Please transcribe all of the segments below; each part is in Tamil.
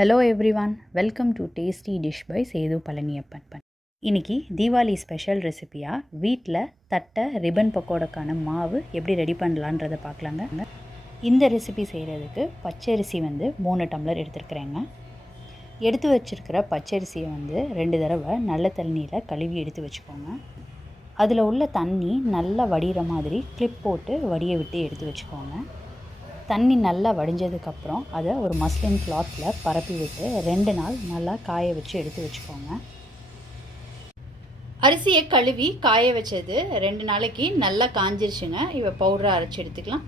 Hello everyone, welcome to tasty dish by Sethu Palaniappan. இன்றைக்கி தீபாவளி ஸ்பெஷல் ரெசிபியாக வீட்டில் தட்டை ரிப்பன் பக்கோடாக்கான மாவு எப்படி ரெடி பண்ணலான்றதை பார்க்கலாங்க. இந்த ரெசிபி செய்கிறதுக்கு பச்சரிசி 3 டம்ளர் எடுத்துருக்குறேங்க. எடுத்து வச்சுருக்கிற பச்சரிசியை 2 தடவை நல்ல தண்ணியில் கழுவி எடுத்து வச்சுக்கோங்க. அதில் உள்ள தண்ணி நல்லா வடிகிற மாதிரி கிளிப் போட்டு வடிய விட்டு எடுத்து வச்சுக்கோங்க. தண்ணி நல்லா வடிஞ்சதுக்கப்புறம் அதை ஒரு மஸ்லின் கிளாத்தில் பரப்பி விட்டு 2 நாள் நல்லா காய வச்சு எடுத்து வச்சுக்கோங்க. அரிசியை கழுவி காய வச்சது 2 நாளைக்கு நல்லா காஞ்சிருச்சுங்க. இப்போ பவுடரை அரைச்சி எடுத்துக்கலாம்.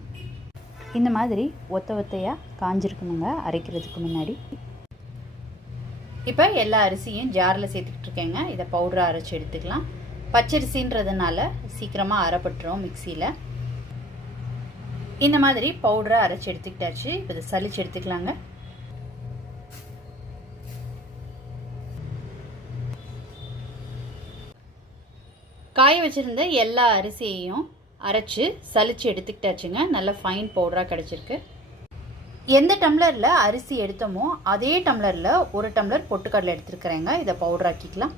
இந்த மாதிரி ஒத்தையாக காஞ்சிருக்கணுங்க அரைக்கிறதுக்கு முன்னாடி. இப்போ எல்லா அரிசியும் ஜாரில் சேர்த்துக்கிட்டு இருக்கேங்க. இதை பவுடரை அரைச்சி எடுத்துக்கலாம். பச்சரிசின்றதுனால சீக்கிரமாக அரைப்பட்டுரும் மிக்சியில். இந்த மாதிரி பவுடரை அரைச்சி எடுத்துக்கிட்டாச்சு. இப்போ இதை சலிச்சு எடுத்துக்கலாங்க. காய வச்சுருந்த எல்லா அரிசியையும் அரைச்சி சலிச்சு எடுத்துக்கிட்டாச்சுங்க. நல்ல ஃபைன் பவுடராக கிடச்சிருக்கு. எந்த டம்ளரில் அரிசி எடுத்தோமோ அதே டம்ளரில் 1 டம்ளர் பொட்டுக்கடலை எடுத்துருக்குறேங்க. இதை பவுடராக்கிக்கலாம்.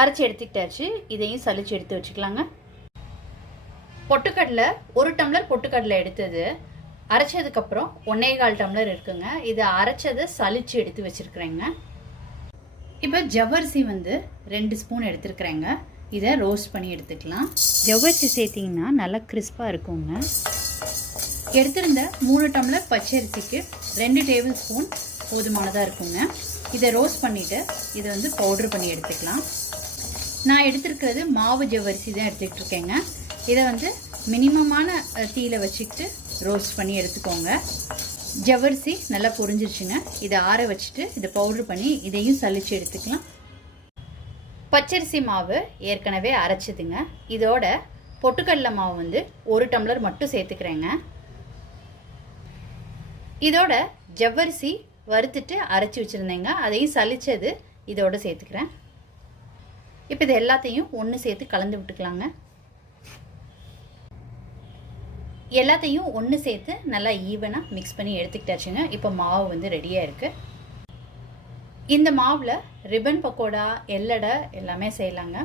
அரைச்சி எடுத்துக்கிட்டாச்சு. இதையும் சலிச்சு எடுத்து வச்சுக்கலாங்க. பொட்டுக்கடலை 1 டம்ளர் பொட்டுக்கடலை எடுத்தது அரைச்சதுக்கப்புறம் 1.25 டம்ளர் இருக்குங்க. இதை அரைச்சதை சலிச்சு எடுத்து வச்சுருக்குறேங்க. இப்போ ஜவ்வரிசி 2 ஸ்பூன் எடுத்துருக்குறேங்க. இதை ரோஸ்ட் பண்ணி எடுத்துக்கலாம். ஜவ்வரிசி சேர்த்திங்கன்னா நல்லா கிறிஸ்பாக இருக்குங்க. எடுத்திருந்த 3 டம்ளர் பச்சரிசிக்கு 2 டேபிள் ஸ்பூன் போதுமானதாக இருக்குங்க. இதை ரோஸ்ட் பண்ணிவிட்டு இதை பவுட்ரு பண்ணி எடுத்துக்கலாம். நான் எடுத்துருக்கிறது மாவு ஜவ்வரிசி தான் எடுத்துக்கிட்டு இருக்கேங்க. இதை மினிமமான தீயில வச்சுக்கிட்டு ரோஸ்ட் பண்ணி எடுத்துக்கோங்க. ஜவ்வரிசி நல்லா பொரிஞ்சிருச்சுங்க. இதை ஆற வச்சுட்டு இதை பவுட்ரு பண்ணி இதையும் சலிச்சு எடுத்துக்கலாம். பச்சரிசி மாவு ஏற்கனவே அரைச்சதுங்க. இதோட பொட்டுக்கடலை மாவு 1 டம்ளர் மட்டும் சேர்த்துக்கிறேங்க. இதோட ஜவ்வரிசி வறுத்துட்டு அரைச்சி வச்சுருந்தேங்க. அதையும் சலிச்சது இதோட சேர்த்துக்கிறேன். இப்போ இது எல்லாத்தையும் ஒன்று சேர்த்து கலந்து விட்டுக்கலாங்க. எல்லாத்தையும் ஒன்று சேர்த்து நல்லா ஈவனாக மிக்ஸ் பண்ணி எடுத்துக்கிட்டாச்சுங்க. இப்போ மாவு ரெடியாக இருக்குது. இந்த மாவில் ரிப்பன் பக்கோடா, எல்லடை எல்லாமே செய்யலாங்க.